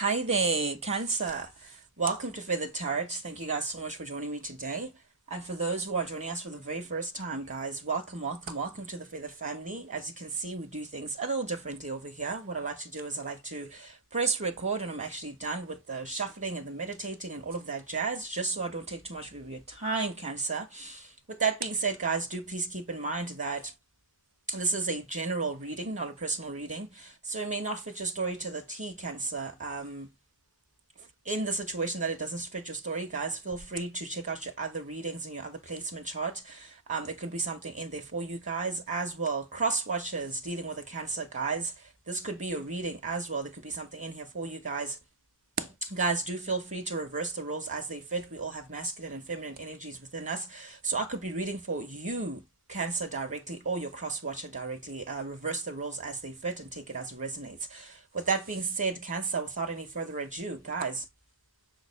Hi there, Cancer. Welcome to Feather Tarot. Thank you guys so much for joining me today. And for those who are joining us for the very first time, guys, welcome to the Feathered family. As you can see, we do things a little differently over here. What I like to do is I like to press record, and I'm actually done with the shuffling and the meditating and all of that jazz, just so I don't take too much of your time, Cancer. With that being said, guys, do please keep in mind that this is a general reading, not a personal reading. So it may not fit your story to the T, Cancer. In the situation that it doesn't fit your story, guys, feel free to check out your other readings and your other placement chart. There could be something in there for you guys as well. Cross watchers dealing with a Cancer, guys. This could be your reading as well. There could be something in here for you guys. Guys, do feel free to reverse the roles as they fit. We all have masculine and feminine energies within us. So I could be reading for you, Cancer, directly, or your cross watcher directly. Reverse the roles as they fit and take it as it resonates. With that being said, Cancer, without any further ado, guys,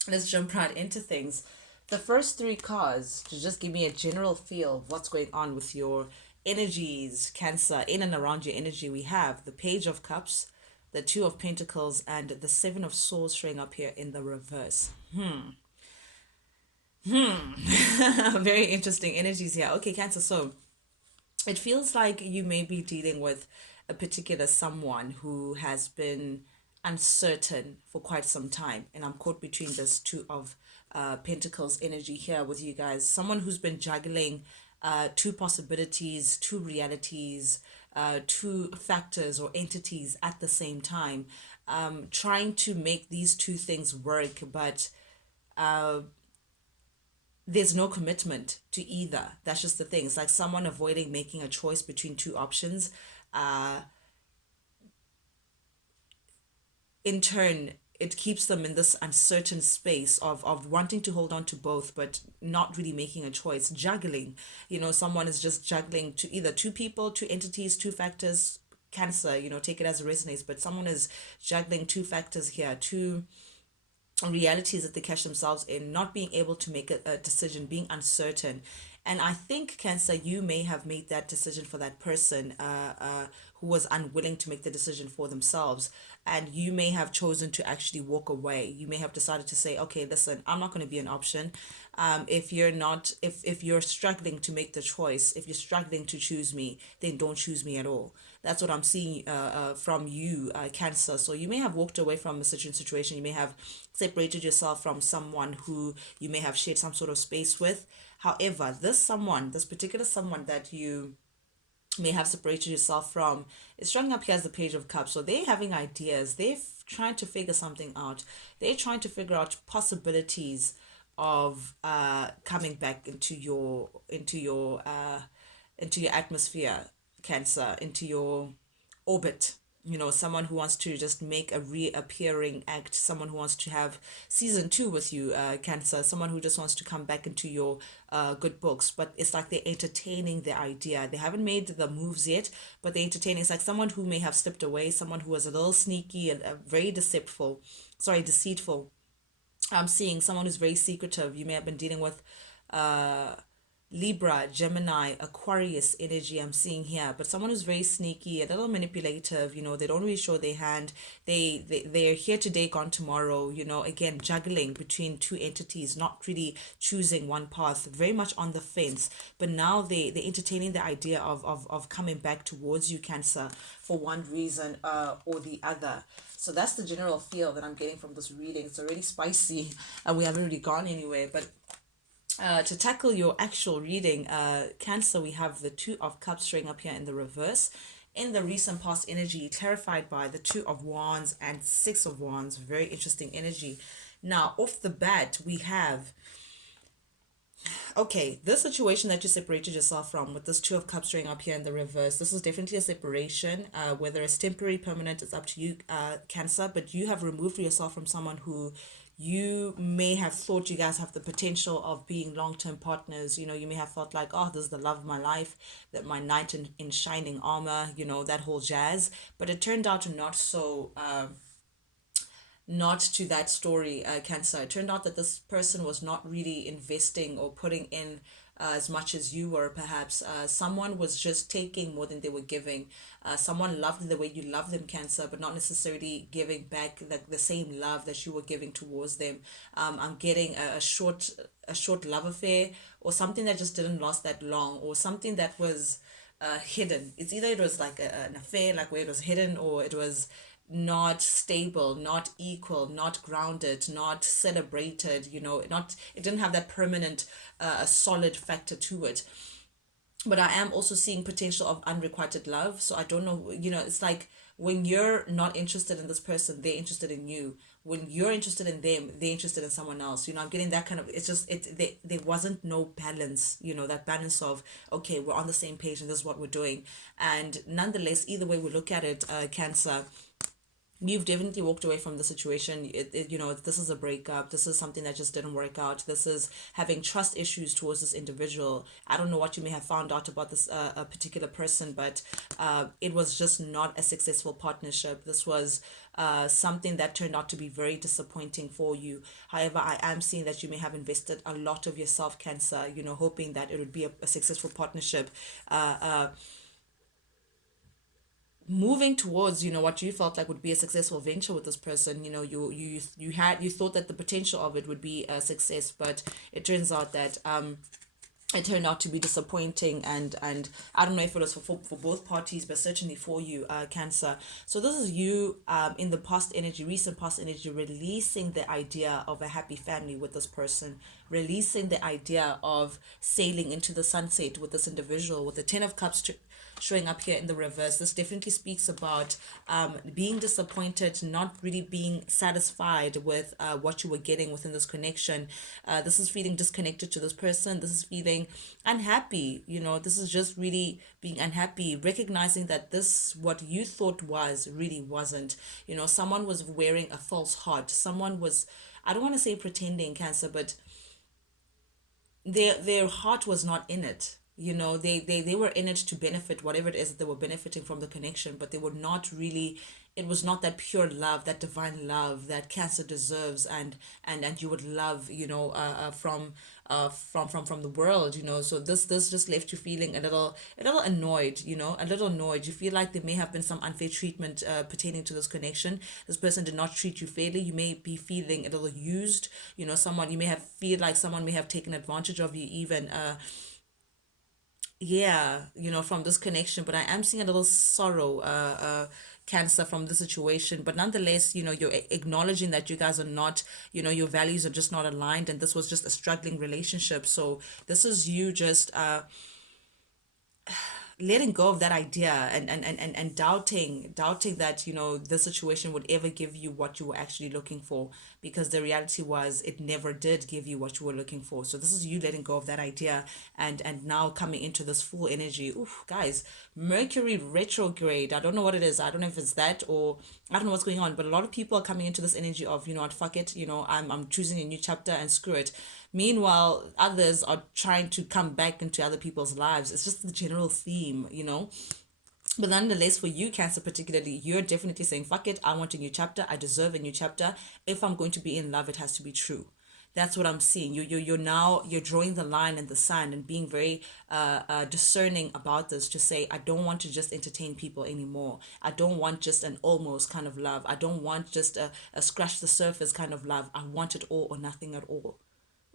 let's jump right into things. The first three cards to just give me a general feel of what's going on with your energies, Cancer, in and around your energy. We have the Page of Cups, the Two of Pentacles, and the Seven of Swords showing up here in the reverse. Very interesting energies here. Okay, Cancer. So it feels like you may be dealing with a particular someone who has been uncertain for quite some time, and I'm caught between this two of pentacles energy here with you guys. Someone who's been juggling two possibilities, two realities, two factors or entities at the same time, trying to make these two things work, but there's no commitment to either. That's just the thing. It's like someone avoiding making a choice between two options. Uh, in turn, it keeps them in this uncertain space of wanting to hold on to both, but not really making a choice, juggling. Someone is just juggling to either two people, two entities, two factors. Cancer, take it as it resonates, but someone is juggling two factors here, two realities that they catch themselves in, not being able to make a decision, being uncertain. And I think, Cancer, you may have made that decision for that person who was unwilling to make the decision for themselves. And you may have chosen to actually walk away. You may have decided to say, okay, listen, I'm not going to be an option. If you're not, if you're struggling to make the choice, if you're struggling to choose me, then don't choose me at all. That's what I'm seeing from you, Cancer. So you may have walked away from a certain situation. You may have separated yourself from someone who you may have shared some sort of space with. However, this particular someone that you may have separated yourself from is showing up here as the Page of Cups. So they're having ideas. They're trying to figure something out. They're trying to figure out possibilities of coming back into your atmosphere, Cancer, into your orbit. Someone who wants to just make a reappearing act, someone who wants to have season two with you, Cancer, someone who just wants to come back into your good books. But it's like they're entertaining the idea. They haven't made the moves yet, but they're entertaining. It's like someone who may have slipped away, someone who was a little sneaky and very deceitful. I'm seeing someone who's very secretive. You may have been dealing with uh Libra, Gemini, Aquarius energy I'm seeing here, but someone who's very sneaky, a little manipulative. They don't really show their hand. They're here today, gone tomorrow. Again, juggling between two entities, not really choosing one path, very much on the fence. But now they're entertaining the idea of coming back towards you, Cancer, for one reason or the other. So that's the general feel that I'm getting from this reading. It's already spicy, and we haven't really gone anywhere, but to tackle your actual reading, Cancer, we have the Two of Cups showing up here in the reverse. In the recent past energy, clarified by the Two of Wands and Six of Wands. Very interesting energy. Now, off the bat, we have, okay, this situation that you separated yourself from with this Two of Cups showing up here in the reverse, this is definitely a separation. Whether it's temporary, permanent, it's up to you, Cancer, but you have removed yourself from someone who you may have thought you guys have the potential of being long-term partners. You may have felt like, oh, this is the love of my life, that my knight in shining armor, that whole jazz. But it turned out to not to that story, Cancer. It turned out that this person was not really investing or putting in as much as you were. Perhaps someone was just taking more than they were giving. Someone loved the way you love them, Cancer, but not necessarily giving back the same love that you were giving towards them. I'm getting a short love affair, or something that just didn't last that long, or something that was hidden. It's either it was like an affair, like where it was hidden, or it was not stable, not equal, not grounded, not celebrated. Not, it didn't have that permanent, solid factor to it. But I am also seeing potential of unrequited love. So I don't know, it's like when you're not interested in this person, they're interested in you. When you're interested in them, they're interested in someone else. I'm getting that kind of, it's just, there wasn't no balance, that balance of, okay, we're on the same page and this is what we're doing. And nonetheless, either way we look at it, Cancer, you've definitely walked away from the situation. This is a breakup. This is something that just didn't work out. This is having trust issues towards this individual. I don't know what you may have found out about this a particular person, but it was just not a successful partnership. This was something that turned out to be very disappointing for you. However, I am seeing that you may have invested a lot of yourself, Cancer, hoping that it would be a successful partnership, moving towards what you felt like would be a successful venture with this person. You thought that the potential of it would be a success, but it turns out that it turned out to be disappointing, and I don't know if it was for both parties, but certainly for you, Cancer. So this is you, in the recent past energy, releasing the idea of a happy family with this person, releasing the idea of sailing into the sunset with this individual. With the 10 of Cups showing up here in the reverse, this definitely speaks about being disappointed, not really being satisfied with what you were getting within this connection. This is feeling disconnected to this person. This is feeling unhappy. This is just really being unhappy, recognizing that this, what you thought was, really wasn't. Someone was wearing a false heart. Someone was, I don't want to say pretending, Cancer, but their heart was not in it. They were in it to benefit whatever it is that they were benefiting from the connection, but they were not really, it was not that pure love, that divine love that Cancer deserves, and you would love, from the world. So this just left you feeling a little annoyed, a little annoyed. You feel like there may have been some unfair treatment pertaining to this connection. This person did not treat you fairly. You may be feeling a little used. Someone, you may have feel like someone may have taken advantage of you, even yeah, from this connection. But I am seeing a little sorrow, Cancer, from the situation. But nonetheless, you're acknowledging that you guys are not, your values are just not aligned, and this was just a struggling relationship. So this is you just letting go of that idea, and doubting that the situation would ever give you what you were actually looking for, because the reality was it never did give you what you were looking for. So this is you letting go of that idea, and now coming into this full energy. Oof, guys, Mercury retrograde, I don't know what it is. I don't know if it's that, or I don't know what's going on, but a lot of people are coming into this energy of, what, fuck it, I'm choosing a new chapter and screw it. Meanwhile, others are trying to come back into other people's lives. It's just the general theme. But nonetheless, for you, Cancer, particularly, you're definitely saying, fuck it, I want a new chapter. I deserve a new chapter. If I'm going to be in love, it has to be true. That's what I'm seeing. You're drawing the line in the sand, and being very discerning about this, to say, I don't want to just entertain people anymore. I don't want just an almost kind of love. I don't want just a scratch the surface kind of love. I want it all or nothing at all.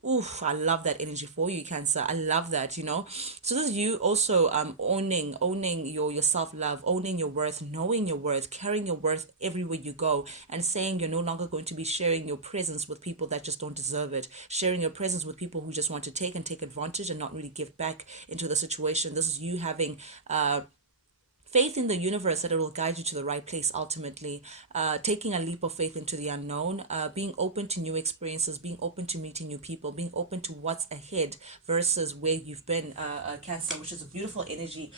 Oof, I love that energy for you, Cancer. I love that. So this is you also owning your self-love, owning your worth, knowing your worth, carrying your worth everywhere you go, and saying you're no longer going to be sharing your presence with people that just don't deserve it, sharing your presence with people who just want to take advantage and not really give back into the situation. This is you having faith in the universe that it will guide you to the right place ultimately, taking a leap of faith into the unknown, being open to new experiences, being open to meeting new people, being open to what's ahead versus where you've been, Cancer, which is a beautiful energy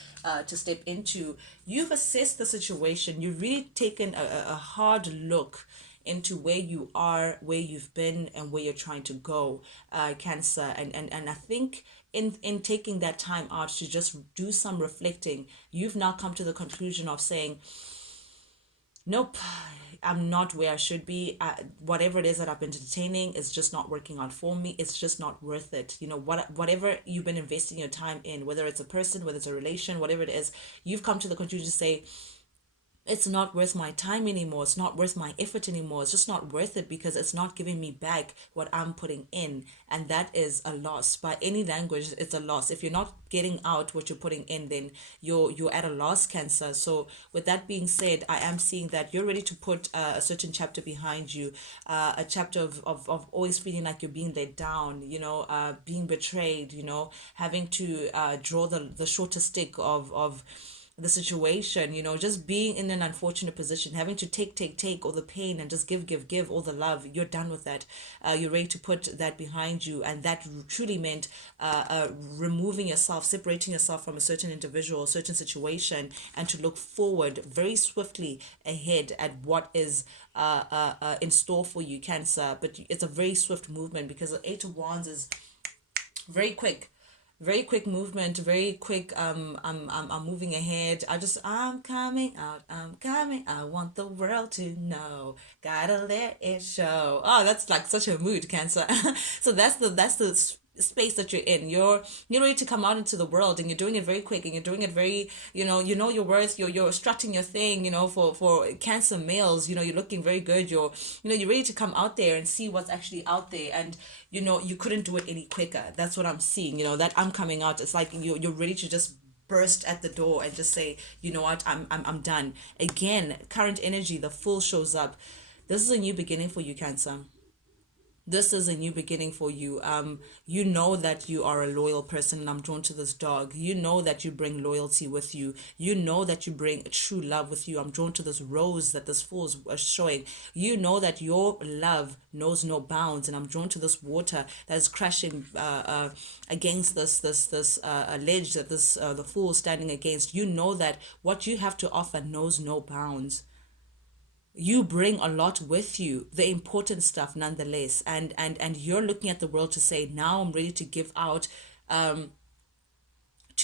to step into. You've assessed the situation. You've really taken a hard look into where you are, where you've been, and where you're trying to go, Cancer. And I think in taking that time out to just do some reflecting, you've now come to the conclusion of saying, nope, I'm not where I should be. Whatever it is that I've been entertaining is just not working out for me. It's just not worth it. Whatever you've been investing your time in, whether it's a person, whether it's a relation, whatever it is, you've come to the conclusion to say, it's not worth my time anymore. It's not worth my effort anymore. It's just not worth it because it's not giving me back what I'm putting in. And that is a loss. By any language, it's a loss. If you're not getting out what you're putting in, then you're at a loss, Cancer. So with that being said, I am seeing that you're ready to put a certain chapter behind you, a chapter of always feeling like you're being let down, being betrayed, having to draw the shorter stick of the situation, just being in an unfortunate position, having to take all the pain and just give all the love. You're done with that. You're ready to put that behind you. And that truly meant removing yourself, separating yourself from a certain individual, a certain situation, and to look forward very swiftly ahead at what is in store for you, Cancer. But it's a very swift movement because the Eight of Wands is very quick movement, very quick. I'm moving ahead. I'm coming out, I want the world to know, gotta let it show. Oh, that's like such a mood, Cancer. So that's the space that you're in. You're ready to come out into the world, and you're doing it very quick, and you're doing it very, you know your worth. You're strutting your thing, for Cancer males. You're looking very good. You're ready to come out there and see what's actually out there. And you couldn't do it any quicker. That's what I'm seeing. That I'm coming out. It's like you're ready to just burst at the door and just say, you know what, I'm done. Again, current energy, the Fool shows up. This is a new beginning for you, Cancer. This is a new beginning for you. You know that you are a loyal person, and I'm drawn to this dog. You know that you bring loyalty with you. You know that you bring true love with you. I'm drawn to this rose that this fool is showing. You know that your love knows no bounds, and I'm drawn to this water that is crashing against this ledge that the fool is standing against. You know that what you have to offer knows no bounds. You bring a lot with you, the important stuff nonetheless, and you're looking at the world to say, now I'm ready to give out, to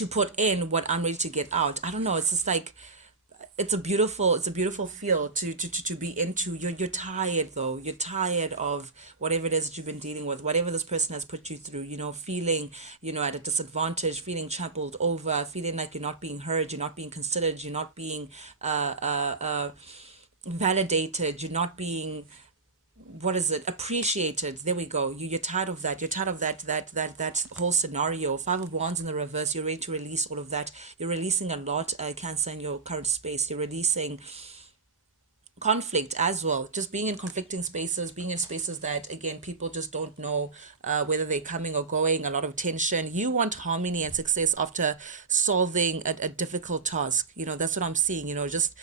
put in what I'm ready to get out. I don't know, it's just like, it's a beautiful feel to be into. You're tired though. You're tired of whatever it is that you've been dealing with, whatever this person has put you through, feeling, at a disadvantage, feeling trampled over, feeling like you're not being heard, you're not being considered, you're not being validated, you're not being, what is it, appreciated. There we go. You're tired of that. You're tired of that whole scenario. Five of Wands in the reverse. You're ready to release all of that. You're releasing a lot, Cancer, in your current space. You're releasing conflict as well, just being in conflicting spaces, being in spaces that, again, people just don't know whether they're coming or going. A lot of tension. You want harmony and success after solving a difficult task. That's what I'm seeing. Just,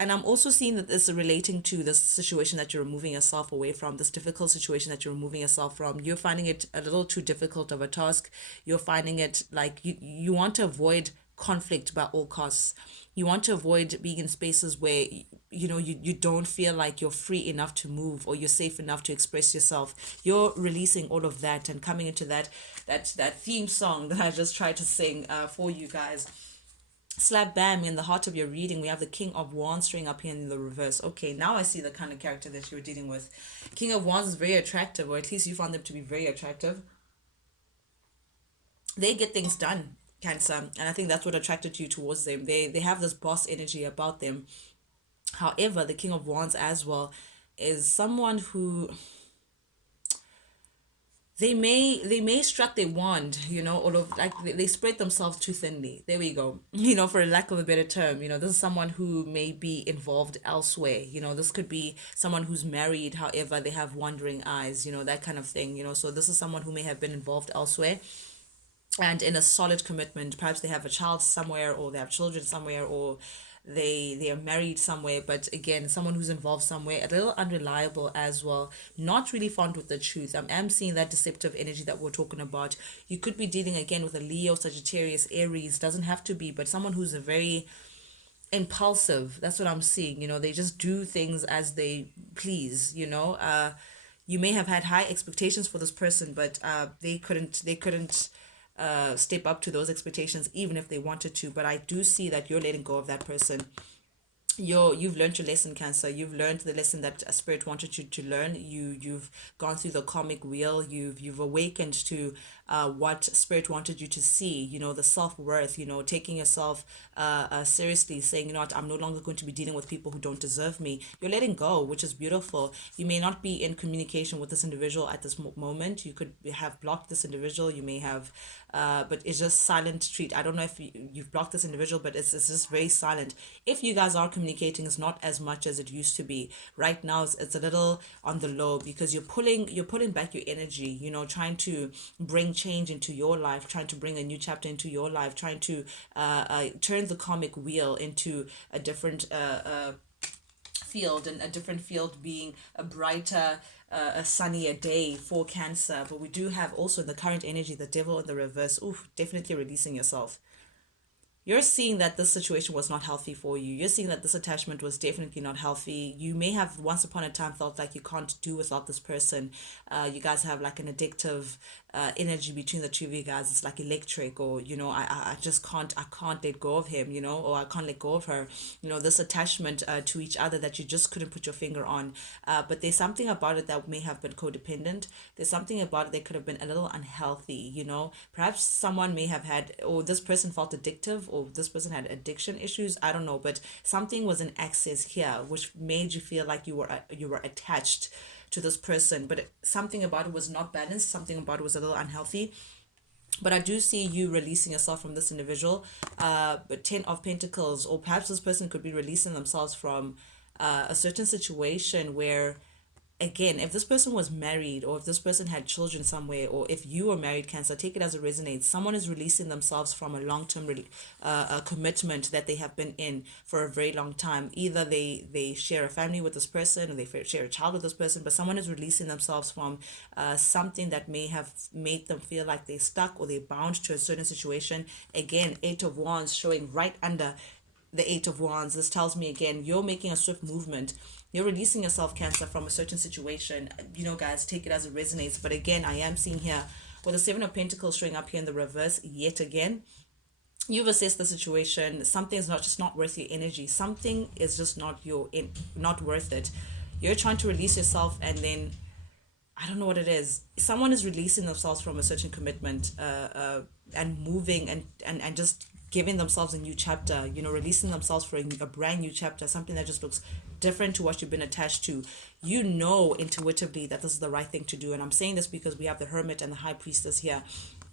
and I'm also seeing that this is relating to this situation that you're removing yourself away from, this difficult situation that you're removing yourself from. You're finding it a little too difficult of a task. You're finding it like you want to avoid conflict by all costs. You want to avoid being in spaces where you don't feel like you're free enough to move, or you're safe enough to express yourself. You're releasing all of that and coming into that theme song that I just tried to sing for you guys. Slap bam, in the heart of your reading, we have the King of Wands showing up here in the reverse. Okay, now I see the kind of character that you're dealing with. King of Wands is very attractive, or at least you found them to be very attractive. They get things done, Cancer, and I think that's what attracted you towards them. They have this boss energy about them. However, the King of Wands as well is someone who, they may strut their wand, all of, like, they spread themselves too thinly. There we go. For a lack of a better term, this is someone who may be involved elsewhere. This could be someone who's married, however they have wandering eyes, that kind of thing. So this is someone who may have been involved elsewhere and in a solid commitment. Perhaps they have a child somewhere, or they have children somewhere, or they are married somewhere. But again, someone who's involved somewhere, a little unreliable as well, not really fond with the truth. I'm seeing that deceptive energy that we're talking about. You could be dealing again with a Leo, Sagittarius, Aries, doesn't have to be, but someone who's a very impulsive. That's what I'm seeing. They just do things as they please. You may have had high expectations for this person, but they couldn't step up to those expectations even if they wanted to. But I do see that you're letting go of that person. you've learned your lesson, Cancer. You've learned the lesson that a spirit wanted you to learn. You've gone through the karmic wheel. You've awakened to what spirit wanted you to see. The self-worth, taking yourself seriously, saying, what, I'm no longer going to be dealing with people who don't deserve me. You're letting go, which is beautiful. You may not be in communication with this individual at this moment. You could have blocked this individual. You may have but it's just silent treat. I don't know if you've blocked this individual, but it's just very silent. If you guys are communicating, it's not as much as it used to be. Right now, it's a little on the low because you're pulling back your energy. Trying to bring change into your life, trying to bring a new chapter into your life, trying to turn the karmic wheel into a different field, and a different field being a brighter a sunnier day for Cancer. But we do have also the current energy, the devil in the reverse. Oof, definitely releasing yourself. You're seeing that this situation was not healthy for you. You're seeing that this attachment was definitely not healthy. You may have once upon a time felt like you can't do without this person. You guys have like an addictive energy between the two of you guys. It's like electric, or I just can't let go of him, or I can't let go of her. This attachment to each other that you just couldn't put your finger on. But there's something about it that may have been codependent. There's something about it that could have been a little unhealthy. Perhaps someone may have had, or this person felt addictive, or this person had addiction issues. I don't know, but something was in excess here, which made you feel like you were attached to this person, but something about it was not balanced. Something about it was a little unhealthy. But I do see you releasing yourself from this individual. But 10 of Pentacles, or perhaps this person could be releasing themselves from a certain situation where, again, if this person was married, or if this person had children somewhere, or if you were married, Cancer, take it as it resonates. Someone is releasing themselves from a long-term commitment that they have been in for a very long time. Either they share a family with this person, or they share a child with this person, but someone is releasing themselves from something that may have made them feel like they're stuck, or they're bound to a certain situation. Again, Eight of Wands showing right under the Eight of Wands. This tells me, again, you're making a swift movement. You're releasing yourself, Cancer, from a certain situation. Guys, take it as it resonates. But again, I am seeing here with the Seven of Pentacles showing up here in the reverse yet again. You've assessed the situation. Something is not worth your energy. Something is just not worth it. You're trying to release yourself, and then I don't know what it is. Someone is releasing themselves from a certain commitment, and moving and just giving themselves a new chapter, releasing themselves for a brand new chapter, something that just looks different to what you've been attached to. Intuitively that this is the right thing to do. And I'm saying this because we have the Hermit and the High Priestess here.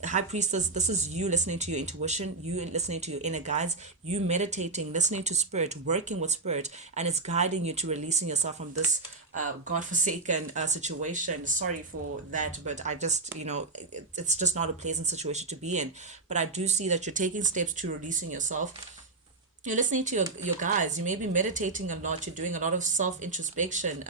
High Priestess, this is you listening to your intuition, you listening to your inner guides, you meditating, listening to spirit, working with spirit, and it's guiding you to releasing yourself from this godforsaken situation. Sorry for that, but I just, it's just not a pleasant situation to be in. But I do see that you're taking steps to releasing yourself. You're listening to your guys. You may be meditating a lot. You're doing a lot of self-introspection,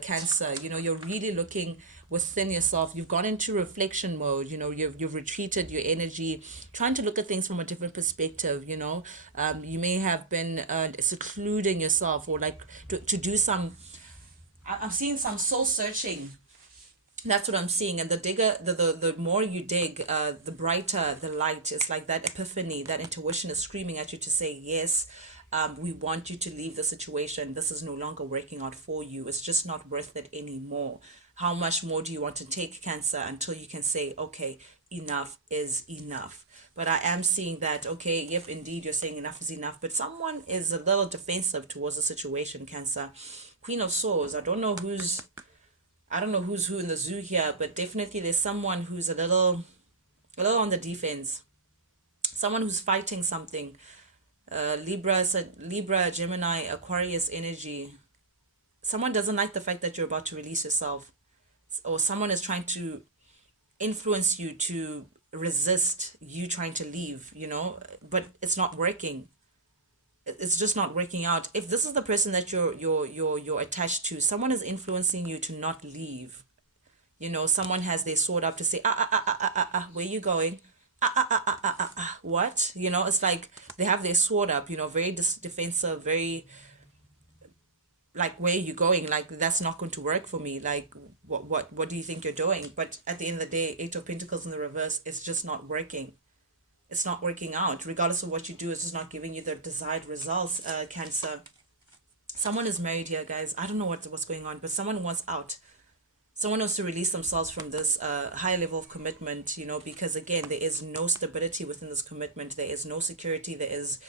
Cancer. You're really looking within yourself. You've gone into reflection mode. You've retreated your energy, trying to look at things from a different perspective. You may have been secluding yourself, or like to do some, I'm seeing some soul searching. That's what I'm seeing. And the more you dig, the brighter the light. It's like that epiphany, that intuition is screaming at you to say, yes, we want you to leave the situation. This is no longer working out for you. It's just not worth it anymore. How much more do you want to take, Cancer, until you can say, okay, enough is enough? But I am seeing that, okay, yep, indeed, you're saying enough is enough. But someone is a little defensive towards the situation, Cancer. Queen of Swords. I don't know who's who in the zoo here, but definitely there's someone who's a little on the defense. Someone who's fighting something. Libra, Gemini, Aquarius energy. Someone doesn't like the fact that you're about to release yourself, or someone is trying to influence you to resist you trying to leave, but it's not working. It's just not working out. If this is the person that you're attached to, someone is influencing you to not leave. Someone has their sword up to say, where you going? What? It's like they have their sword up, very defensive, very like, where are you going? Like, that's not going to work for me. Like, what do you think you're doing? But at the end of the day, Eight of Pentacles in the reverse, it's just not working. It's not working out. Regardless of what you do, it's just not giving you the desired results, Cancer. Someone is married here, guys. I don't know what's going on, but someone wants out. Someone wants to release themselves from this high level of commitment, because again, there is no stability within this commitment. There is no security. There is,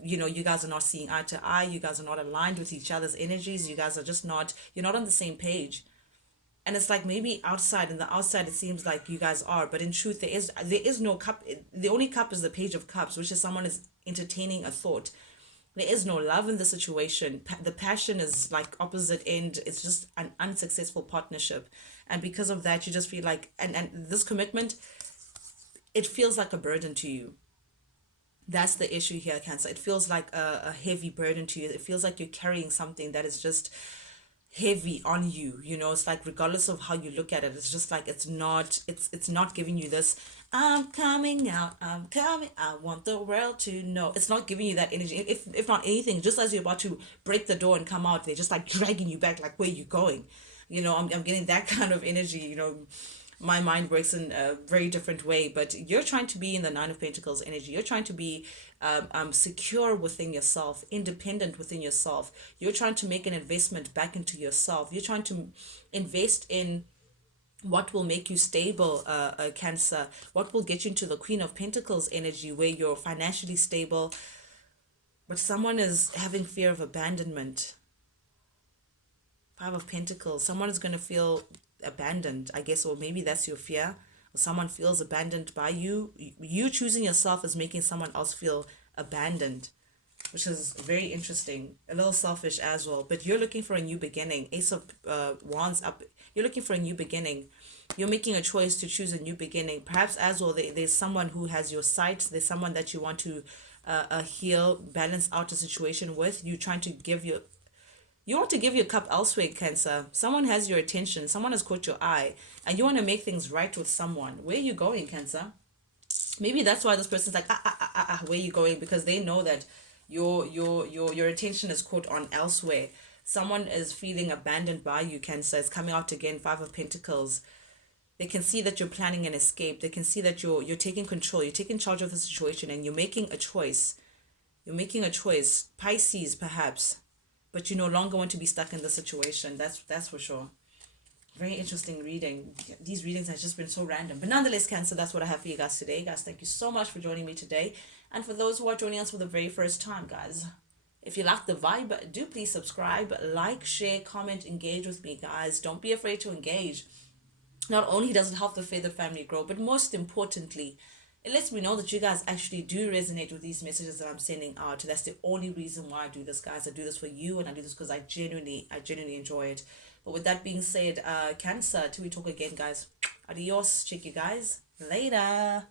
you guys are not seeing eye to eye. You guys are not aligned with each other's energies. You guys are just not, you're not on the same page. And it's like maybe outside, in the outside it seems like you guys are, but in truth there is no cup. The only cup is the page of cups, which is someone is entertaining a thought. There is no love in the situation. The passion is like opposite end. It's just an unsuccessful partnership, and because of that you just feel like, and this commitment, it feels like a burden to you. That's the issue here, Cancer. It feels like a heavy burden to you. It feels like you're carrying something that is just heavy on you. It's like, regardless of how you look at it, it's just like it's not giving you this, I'm coming out, I'm coming, I want the world to know. It's not giving you that energy. If not anything, just as you're about to break the door and come out, they're just like dragging you back, like, where you going? I'm getting that kind of energy. My mind works in a very different way, but you're trying to be in the Nine of Pentacles energy. You're trying to be secure within yourself, independent within yourself. You're trying to make an investment back into yourself. You're trying to invest in what will make you stable, Cancer, what will get you into the Queen of Pentacles energy, where you're financially stable, but someone is having fear of abandonment. Five of Pentacles, someone is going to feel abandoned, I guess, or maybe that's your fear. Or someone feels abandoned by you. You choosing yourself is making someone else feel abandoned, which is very interesting. A little selfish as well, but you're looking for a new beginning. Ace of Wands up. You're looking for a new beginning. You're making a choice to choose a new beginning. Perhaps as well, there's someone who has your sights. There's someone that you want to heal, balance out a situation with. You want to give your cup elsewhere, Cancer. Someone has your attention. Someone has caught your eye, and you want to make things right with someone. Where are you going, Cancer? Maybe that's why this person's like, where are you going? Because they know that your attention is caught on elsewhere. Someone is feeling abandoned by you, Cancer. It's coming out again, Five of Pentacles. They can see that you're planning an escape. They can see that you're taking control. You're taking charge of the situation, and you're making a choice. You're making a choice. Pisces, perhaps. But you no longer want to be stuck in the situation. That's for sure. Very interesting reading. These readings have just been so random. But nonetheless, Cancer, that's what I have for you guys today. Guys, thank you so much for joining me today. And for those who are joining us for the very first time, guys, if you like the vibe, do please subscribe, like, share, comment, engage with me, guys. Don't be afraid to engage. Not only does it help the Feather family grow, but most importantly, it lets me know that you guys actually do resonate with these messages that I'm sending out. That's the only reason why I do this, guys. I do this for you, and I do this because I genuinely enjoy it. But with that being said, Cancer, till we talk again, guys. Adios. Check you guys later.